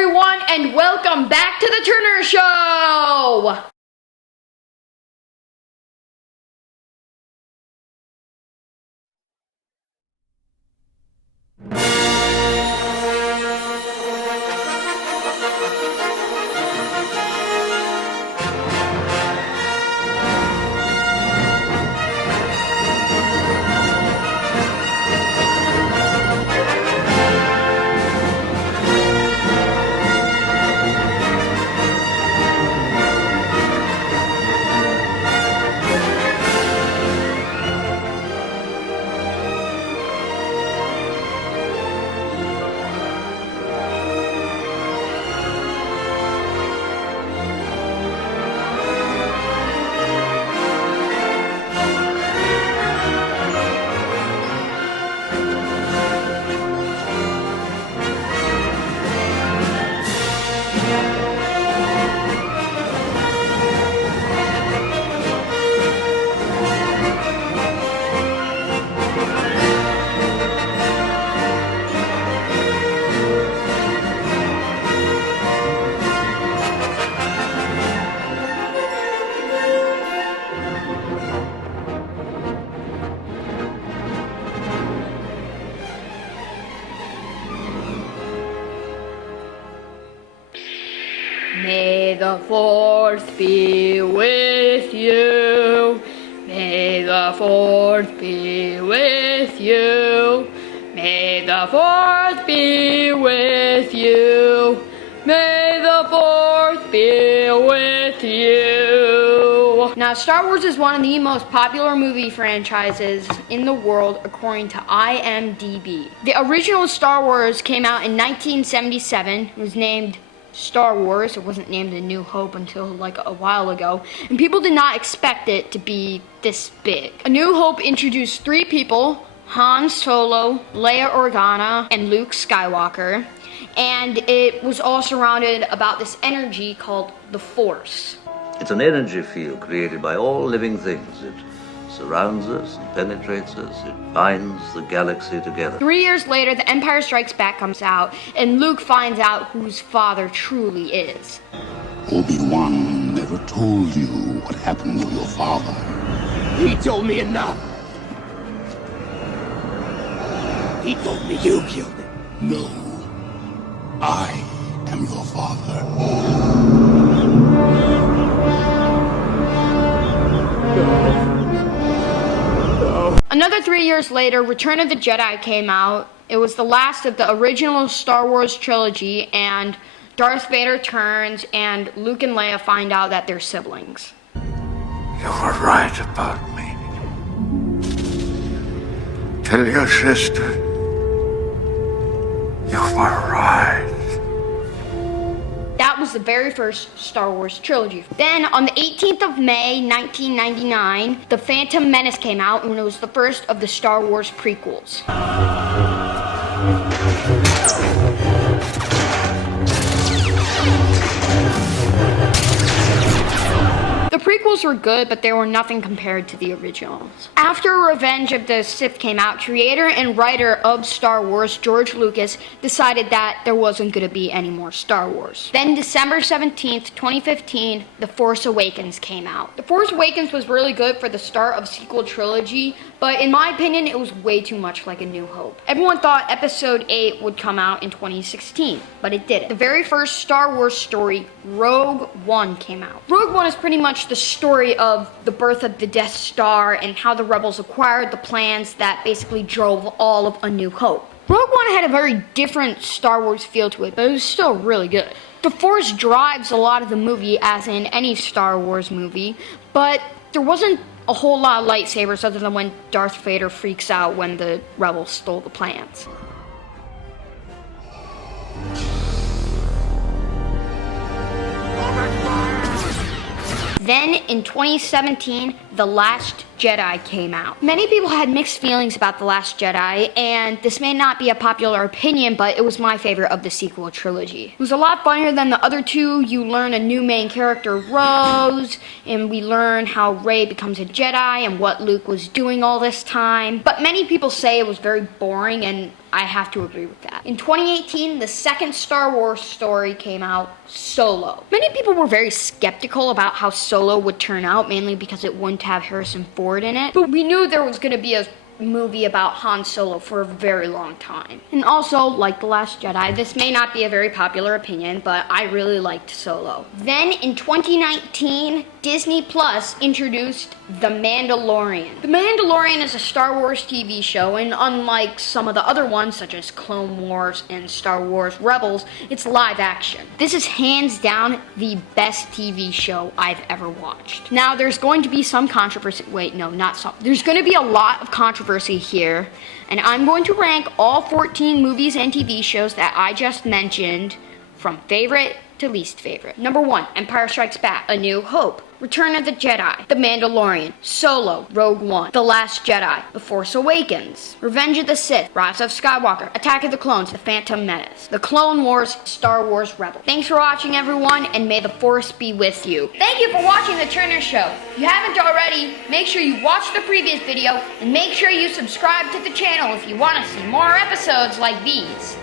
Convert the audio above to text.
everyone, and welcome back to the Turner Show! May the fourth be with you. May the fourth be with you. May the fourth be with you. May the fourth be with you. Now, Star Wars is one of the most popular movie franchises in the world according to IMDb. The original Star Wars came out in 1977. It was named Star Wars. It wasn't named A New Hope until like a while ago, and people did not expect it to be this big. A New Hope introduced three people: Han Solo, Leia Organa, and Luke Skywalker, and it was all surrounded about this energy called the Force. It's an energy field created by all living things. It surrounds us and penetrates us. It binds the galaxy together. 3 years later, The Empire Strikes Back comes out, and Luke finds out who his father truly is. Obi-Wan never told you what happened to your father. He told me enough. He told me you killed him. No. I am your father. Another 3 years later, Return of the Jedi came out. It was the last of the original Star Wars trilogy, and Darth Vader turns, and Luke and Leia find out that they're siblings. You were right about me. Tell your sister. You were right. That was the very first Star Wars trilogy. Then, on the 18th of May, 1999, The Phantom Menace came out, and it was the first of the Star Wars prequels. The prequels were good, but they were nothing compared to the originals. After Revenge of the Sith came out, creator and writer of Star Wars, George Lucas, decided that there wasn't going to be any more Star Wars. Then December 17th, 2015, The Force Awakens came out. The Force Awakens was really good for the start of sequel trilogy, but in my opinion, it was way too much like A New Hope. Everyone thought Episode 8 would come out in 2016, but it didn't. The very first Star Wars story, Rogue One, came out. Rogue One is pretty much the story of the birth of the Death Star and how the rebels acquired the plans that basically drove all of A New Hope. Rogue One had a very different Star Wars feel to it, but it was still really good. The Force drives a lot of the movie, as in any Star Wars movie, but there wasn't a whole lot of lightsabers other than when Darth Vader freaks out when the rebels stole the plans. Then, in 2017, The Last Jedi came out. Many people had mixed feelings about The Last Jedi, and this may not be a popular opinion, but it was my favorite of the sequel trilogy. It was a lot funnier than the other two. You learn a new main character, Rose, and we learn how Rey becomes a Jedi and what Luke was doing all this time. But many people say it was very boring, and I have to agree with that. In 2018, the second Star Wars story came out, Solo. Many people were very skeptical about how Solo would turn out, mainly because it wouldn't have Harrison Ford in it. But we knew there was going to be a movie about Han Solo for a very long time. And also, like The Last Jedi, this may not be a very popular opinion, but I really liked Solo. Then in 2019, Disney Plus introduced The Mandalorian. The Mandalorian is a Star Wars TV show, and unlike some of the other ones, such as Clone Wars and Star Wars Rebels, it's live action. This is hands down the best TV show I've ever watched. Now, there's going to be some controversy. Wait, no, not some. There's going to be a lot of controversy here, and I'm going to rank all 14 movies and TV shows that I just mentioned from favorite to least favorite. Number 1, Empire Strikes Back, A New Hope, Return of the Jedi, The Mandalorian, Solo, Rogue One, The Last Jedi, The Force Awakens, Revenge of the Sith, Rise of Skywalker, Attack of the Clones, The Phantom Menace, The Clone Wars, Star Wars Rebels. Thanks for watching, everyone, and may the Force be with you. Thank you for watching The Turner Show. If you haven't already, make sure you watch the previous video, and make sure you subscribe to the channel if you want to see more episodes like these.